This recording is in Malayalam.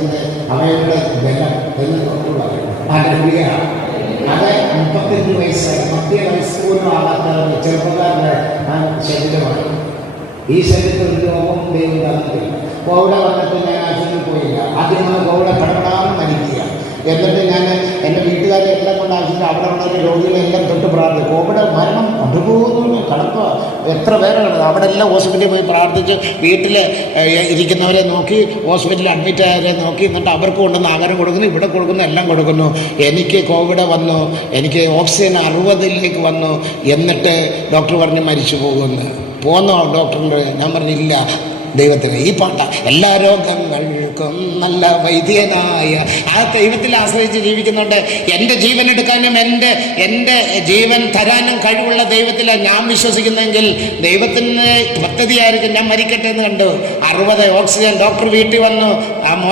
വയസ്സിൻ്റെ അവയുടെ ബലം എന്ന് ഡോക്ടർ പറയും. ഹല്ലേലൂയ. അത് 35 വയസ്സായി മധ്യ വയസ്സ് പോലും ആകാത്ത ചെറുപ്പക്കാരുടെ ശരീരമാണ്. ഈ ശരീരത്തിൽ ഒരു രോഗം ദൈവം തന്നിട്ടില്ല. കോവിഡ് വന്നിട്ട് ഞാൻ ആശുപത്രിയിൽ പോയില്ല. ആദ്യം നമ്മൾ കോവിഡ് കടപ്പെടാതെ മരിക്കുക. എന്നിട്ട് ഞാൻ എൻ്റെ വീട്ടുകാരെ എല്ലാം കൊണ്ട് ആശുപത്രി അവിടെ ഉള്ള രോഗികളെല്ലാം തൊട്ട് പ്രാർത്ഥിച്ചു. കോവിഡ് മരണം അതുപോലെ കടപ്പ് എത്ര പേരാണ് അവിടെ എല്ലാം ഹോസ്പിറ്റലിൽ പോയി പ്രാർത്ഥിച്ച് വീട്ടിൽ ഇരിക്കുന്നവരെ നോക്കി ഹോസ്പിറ്റലിൽ അഡ്മിറ്റ് ആയവരെ നോക്കി എന്നിട്ട് അവർക്ക് കൊണ്ടുവന്ന് ആഹാരം കൊടുക്കുന്നു, ഇവിടെ കൊടുക്കുന്നു, എല്ലാം കൊടുക്കുന്നു. എനിക്ക് കോവിഡ് വന്നു, എനിക്ക് ഓക്സിജൻ 60ലേക്ക് വന്നു. എന്നിട്ട് ഡോക്ടർ പറഞ്ഞ് മരിച്ചു പോകുമെന്ന്. പോന്നോ ഡോക്ടറിൻ്റെ? ഞാൻ പറഞ്ഞില്ല. ദൈവത്തിന് ഈ പാട്ട എല്ലാ രോഗങ്ങൾക്കും നല്ല വൈദ്യനായ ആ ദൈവത്തിൽ ആശ്രയിച്ച് ജീവിക്കുന്നുണ്ട്. എൻ്റെ ജീവൻ എടുക്കാനും എൻ്റെ ജീവൻ തരാനും കഴിവുള്ള ദൈവത്തിലാണ് ഞാൻ വിശ്വസിക്കുന്നതെങ്കിൽ ദൈവത്തിന് പദ്ധതിയായിരിക്കും ഞാൻ മരിക്കട്ടെ എന്ന് കണ്ടു. 60 ഓക്സിജൻ ഡോക്ടർ വീട്ടിൽ വന്നു. ആ മോൻ